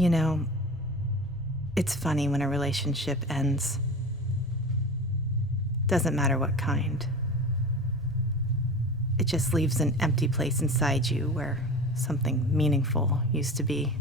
You know, it's funny when a relationship ends. Doesn't matter what kind. It just leaves an empty place inside you where something meaningful used to be.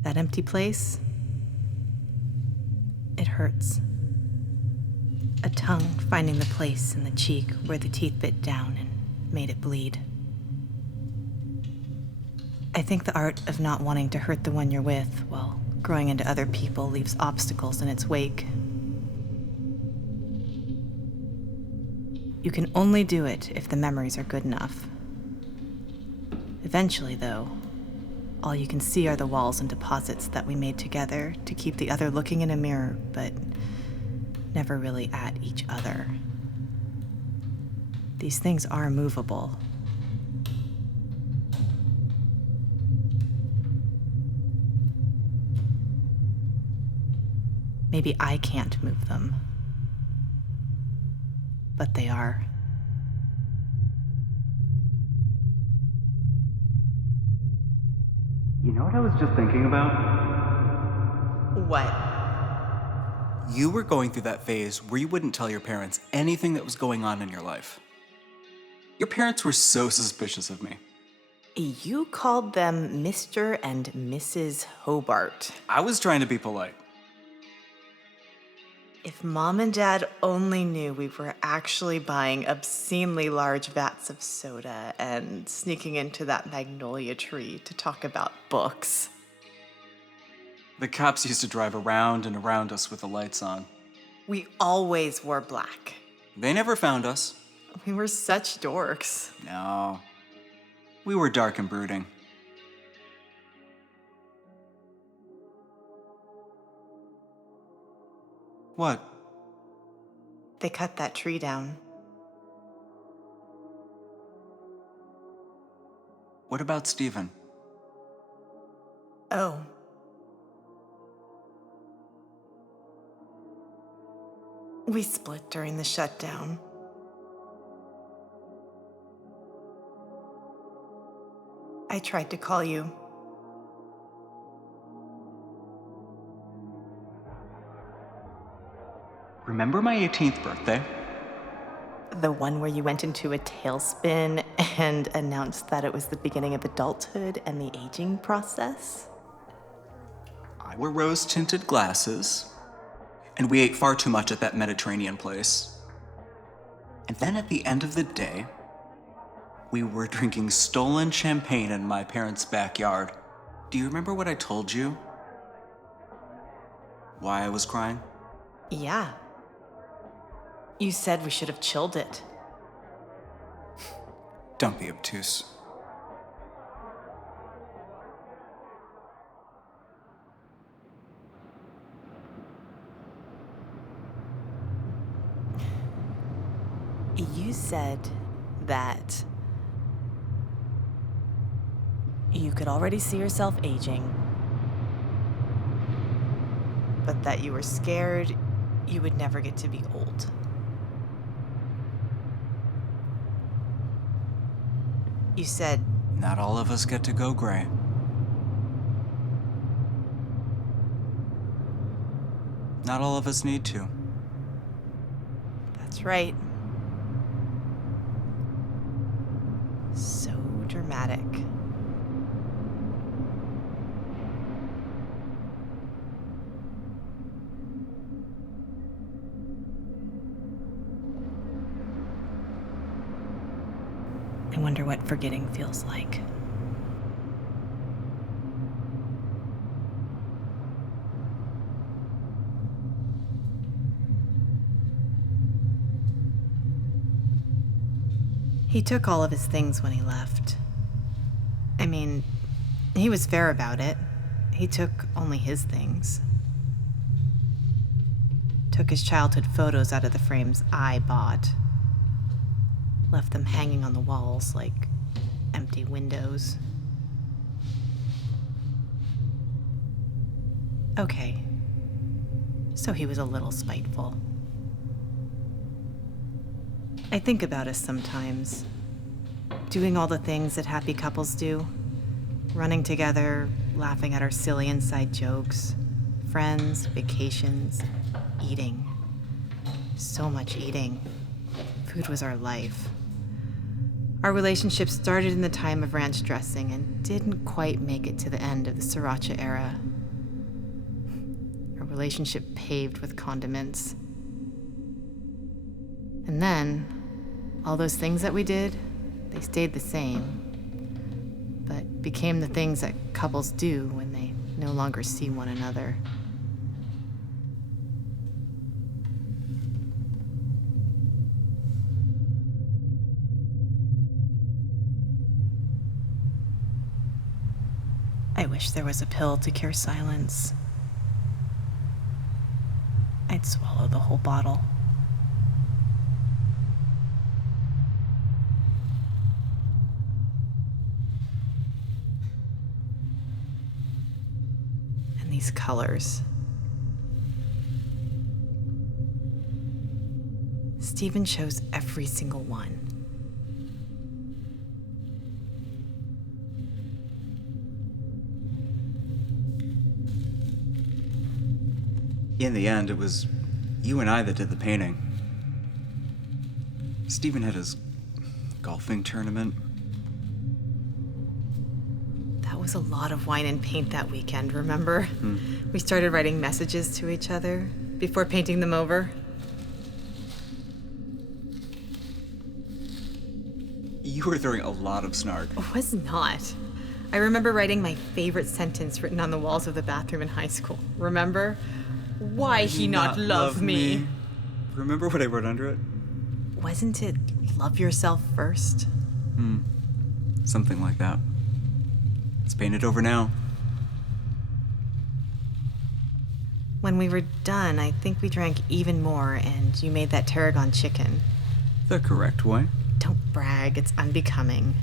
That empty place, it hurts. A tongue finding the place in the cheek where the teeth bit down and made it bleed. I think the art of not wanting to hurt the one you're with while growing into other people leaves obstacles in its wake. You can only do it if the memories are good enough. Eventually, though, all you can see are the walls and deposits that we made together to keep the other looking in a mirror, but never really at each other. These things are movable. Maybe I can't move them, but they are. You know what I was just thinking about? What? You were going through that phase where you wouldn't tell your parents anything that was going on in your life. Your parents were so suspicious of me. You called them Mr. and Mrs. Hobart. I was trying to be polite. If Mom and Dad only knew we were actually buying obscenely large vats of soda and sneaking into that magnolia tree to talk about books. The cops used to drive around and around us with the lights on. We always wore black. They never found us. We were such dorks. No. We were dark and brooding. What? They cut that tree down. What about Stephen? Oh. We split during the shutdown. I tried to call you. Remember my 18th birthday? The one where you went into a tailspin and announced that it was the beginning of adulthood and the aging process? I wore rose-tinted glasses, and we ate far too much at that Mediterranean place. And then at the end of the day, we were drinking stolen champagne in my parents' backyard. Do you remember what I told you? Why I was crying? Yeah. You said we should have chilled it. Don't be obtuse. You said that you could already see yourself aging, but that you were scared you would never get to be old. You said, Not all of us get to go gray. Not all of us need to. that's right. So dramatic. I wonder what forgetting feels like. He took all of his things when he left. I mean, he was fair about it. He took only his things. Took his childhood photos out of the frames I bought. Left them hanging on the walls like empty windows. Okay. So he was a little spiteful. I think about us sometimes, doing all the things that happy couples do, running together, laughing at our silly inside jokes, friends, vacations, eating. So much eating. Food was our life. Our relationship started in the time of ranch dressing and didn't quite make it to the end of the sriracha era. A relationship paved with condiments. And then, all those things that we did, they stayed the same, but became the things that couples do when they no longer see one another. I wish there was a pill to cure silence. I'd swallow the whole bottle. And these colors. Stephen chose every single one. In the end, it was you and I that did the painting. Stephen had his golfing tournament. That was a lot of wine and paint that weekend, remember? We started writing messages to each other before painting them over. You were throwing a lot of snark. Was not. I remember writing my favorite sentence written on the walls of the bathroom in high school. Remember? Why he not love me? Remember what I wrote under it? Wasn't it love yourself first? Something like that. It's painted over now. When we were done, I think we drank even more, and you made that tarragon chicken. The correct way. Don't brag, it's unbecoming.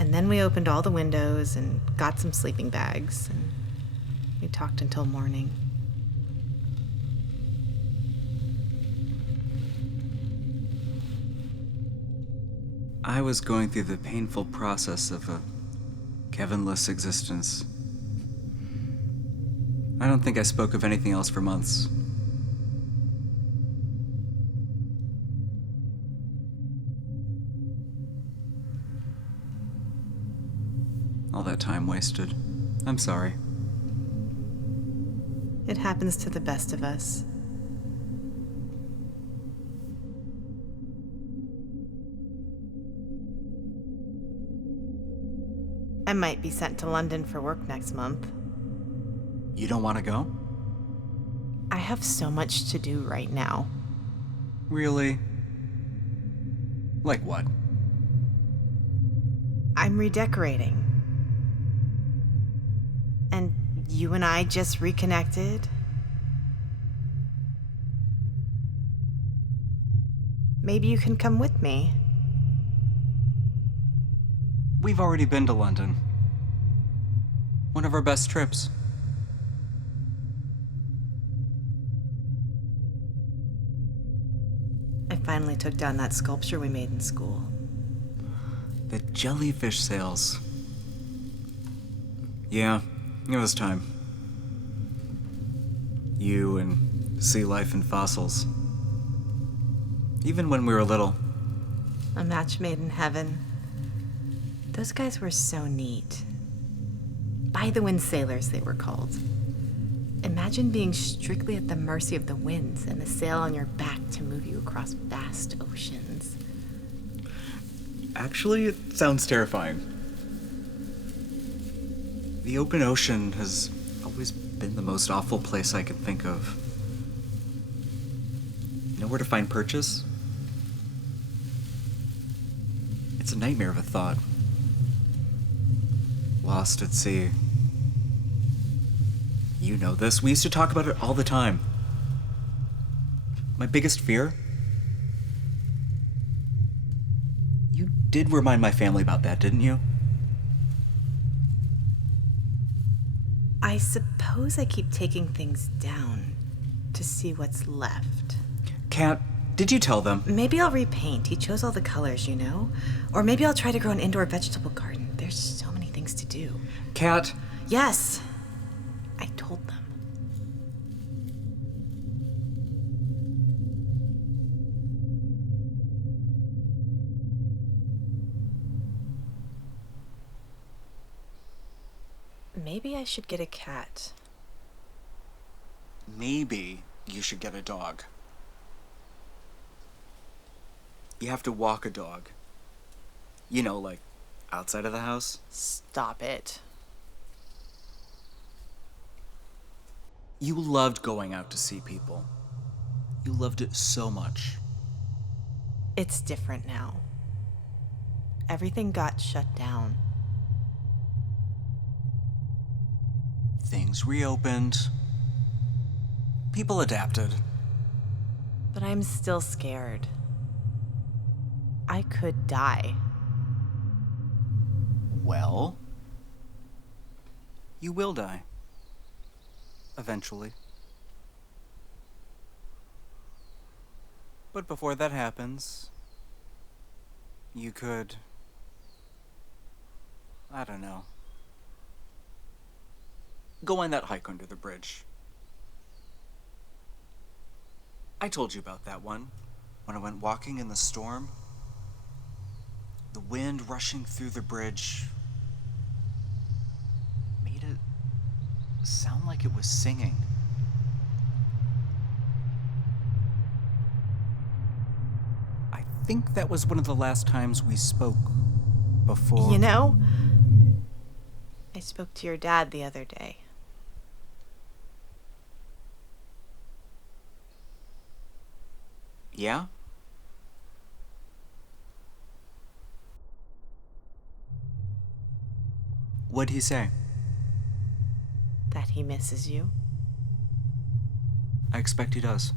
And then we opened all the windows and got some sleeping bags, and we talked until morning. I was going through the painful process of a Kevinless existence. I don't think I spoke of anything else for months. All that time wasted. I'm sorry. It happens to the best of us. I might be sent to London for work next month. You don't want to go? I have so much to do right now. Really? Like what? I'm redecorating. And you and I just reconnected. Maybe you can come with me. We've already been to London. One of our best trips. I finally took down that sculpture we made in school. The jellyfish sails. Yeah, it was time. You and sea life and fossils. Even when we were little. A match made in heaven. Those guys were so neat. By the wind sailors, they were called. Imagine being strictly at the mercy of the winds and the sail on your back to move you across vast oceans. Actually, it sounds terrifying. The open ocean has always been the most awful place I can think of. Nowhere to find purchase. It's a nightmare of a thought. Lost at sea. You know this. We used to talk about it all the time. My biggest fear? You did remind my family about that, didn't you? I suppose I keep taking things down to see what's left. Kat, did you tell them? Maybe I'll repaint. He chose all the colors, you know? Or maybe I'll try to grow an indoor vegetable garden. There's so many things things to do. Cat. Yes, I told them. Maybe I should get a cat. Maybe you should get a dog. You have to walk a dog. You know, like, outside of the house. Stop it. You loved going out to see people. You loved it so much. It's different now. Everything got shut down. Things reopened. People adapted. But I'm still scared. I could die. Well, you will die. Eventually. But before that happens, you could... I don't know. Go on that hike under the bridge. I told you about that one, when I went walking in the storm. The wind rushing through the bridge made it sound like it was singing. I think that was one of the last times we spoke before... You know, I spoke to your dad the other day. Yeah? What'd he say? That he misses you. I expect he does.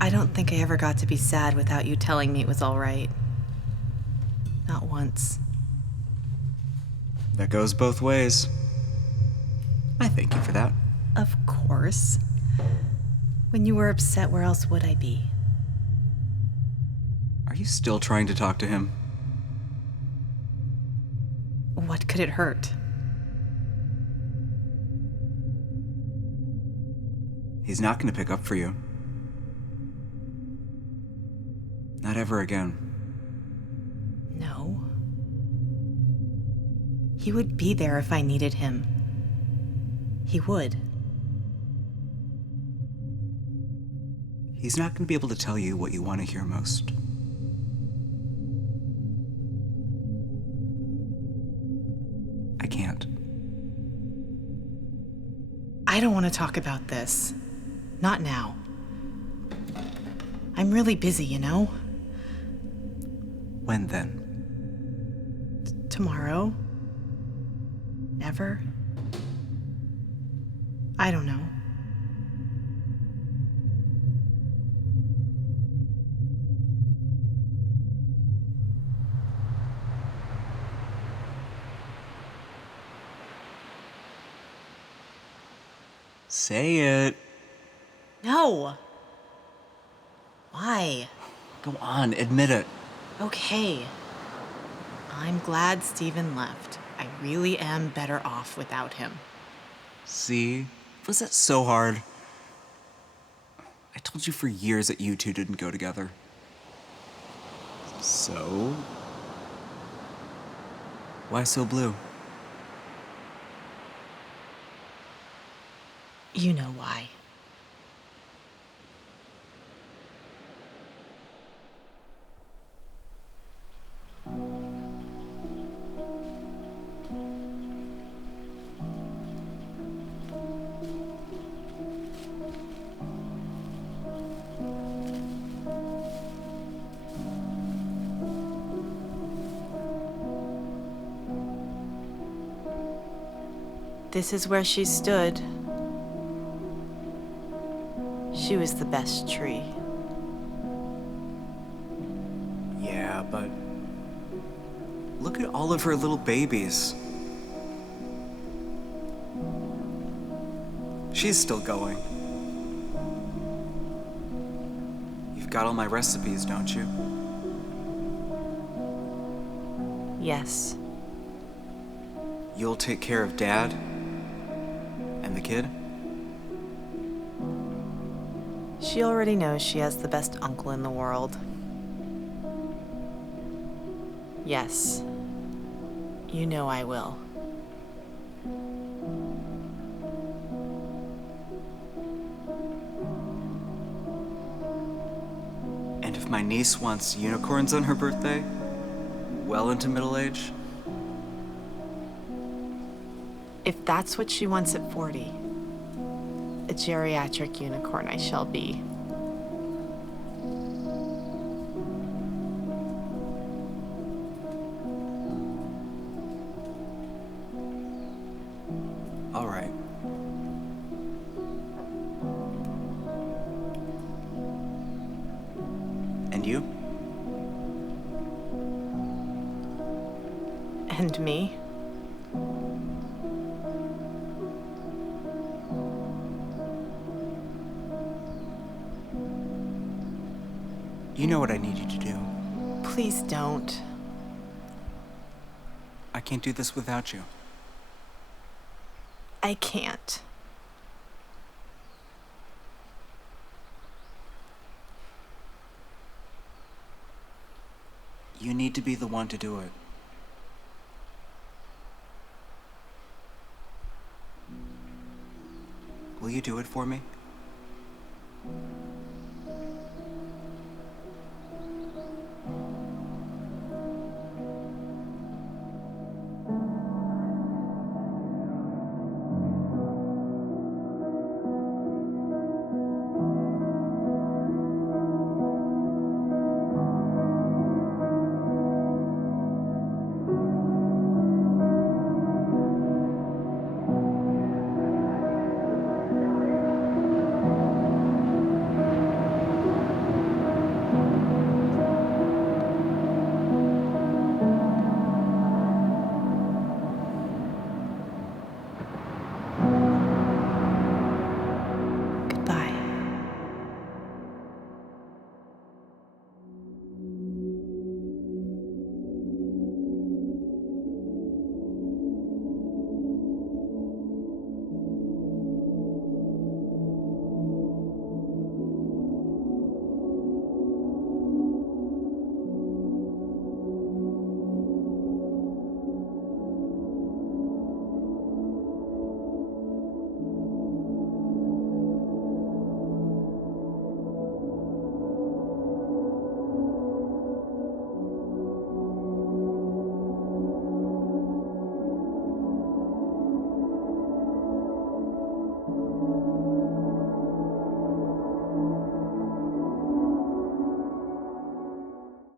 I don't think I ever got to be sad without you telling me it was all right. Not once. That goes both ways. I thank you for that. Of course. When you were upset, where else would I be? Are you still trying to talk to him? What could it hurt? He's not going to pick up for you. Not ever again. No. He would be there if I needed him. He would. He's not going to be able to tell you what you want to hear most. I can't. I don't want to talk about this. Not now. I'm really busy, you know? When then? Tomorrow? Never? I don't know. Say it. No! Why? Go on, admit it. Okay. I'm glad Steven left. I really am better off without him. See? Was that so hard? I told you for years that you two didn't go together. So? Why so blue? You know why. This is where she stood. She was the best tree. Yeah, but Look at all of her little babies. She's still going. You've got all my recipes, don't you? Yes. You'll take care of Dad and the kid? She already knows she has the best uncle in the world. Yes. You know I will. And if my niece wants unicorns on her birthday, well into middle age, If that's what she wants at 40, a geriatric unicorn I shall be. all right. And you? And me? You know what I need you to do. Please don't. I can't do this without you. I can't. You need to be the one to do it. Will you do it for me?